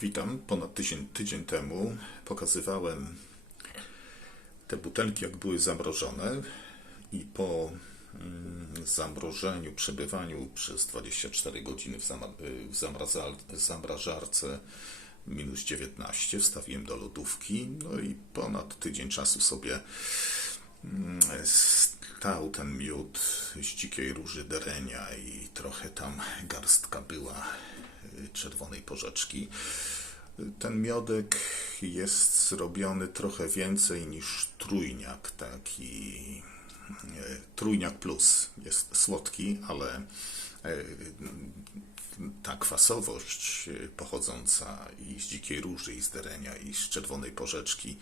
Witam. Ponad tydzień, tydzień temu pokazywałem te butelki, jak były zamrożone i po mm, zamrożeniu, przebywaniu przez 24 godziny w, zamrażarce minus 19 wstawiłem do lodówki, no i ponad tydzień czasu sobie mm, stał ten miód z dzikiej róży derenia i trochę tam garstka była czerwonej porzeczki. Ten miodek jest zrobiony trochę więcej niż trójniak, taki e, trójniak plus. Jest słodki, ale e, ta kwasowość e, pochodząca i z dzikiej róży, i z derenia, i z czerwonej porzeczki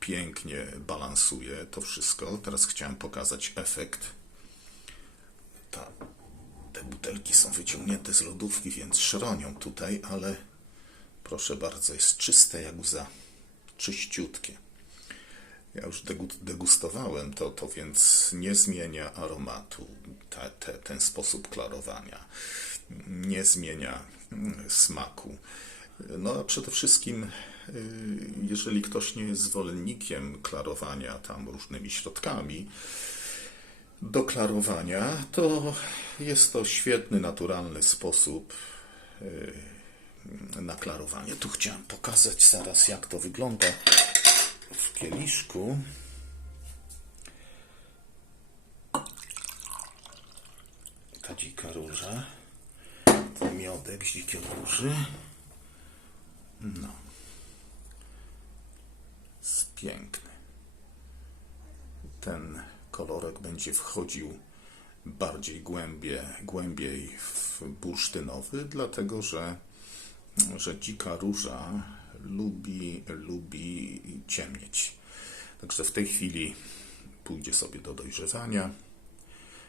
pięknie balansuje to wszystko. Teraz chciałem pokazać efekt. Te butelki są wyciągnięte z lodówki, więc szronią tutaj, ale proszę bardzo, jest czyste jak łza. Czyściutkie. Ja już degu- degustowałem to, to więc nie zmienia aromatu te, te, ten sposób klarowania. Nie zmienia mm, smaku. No a przede wszystkim, y, jeżeli ktoś nie jest zwolennikiem klarowania tam różnymi środkami do klarowania, to jest to świetny, naturalny sposób y, na klarowanie. Tu chciałem pokazać zaraz, jak to wygląda w kieliszku. Ta dzika róża. Ten miodek z dzikiej róży. No. Jest piękny. Ten kolorek będzie wchodził bardziej głębie, głębiej w bursztynowy, dlatego że, że dzika róża lubi, lubi ciemnieć. Także w tej chwili pójdzie sobie do dojrzewania.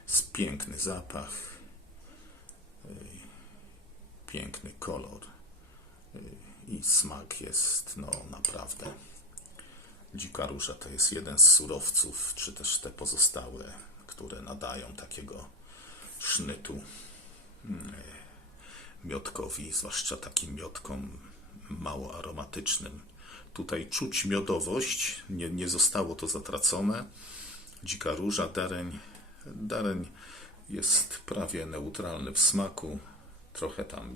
Jest piękny zapach, piękny kolor y, i smak jest no naprawdę. Dzika róża to jest jeden z surowców, czy też te pozostałe, które nadają takiego sznytu mm, miodkowi, zwłaszcza takim miodkom mało aromatycznym. Tutaj czuć miodowość, nie, nie zostało to zatracone. Dzika róża, dareń. Dareń jest prawie neutralny w smaku. Trochę tam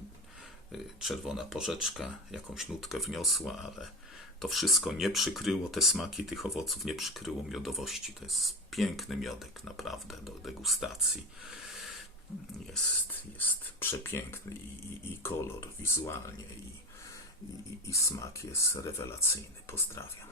y, czerwona porzeczka jakąś nutkę wniosła, ale to wszystko nie przykryło, te smaki tych owoców nie przykryło miodowości. To jest piękny miodek, naprawdę, do degustacji. Jest, jest przepiękny i, i, i kolor wizualnie, i, i, i smak jest rewelacyjny. Pozdrawiam.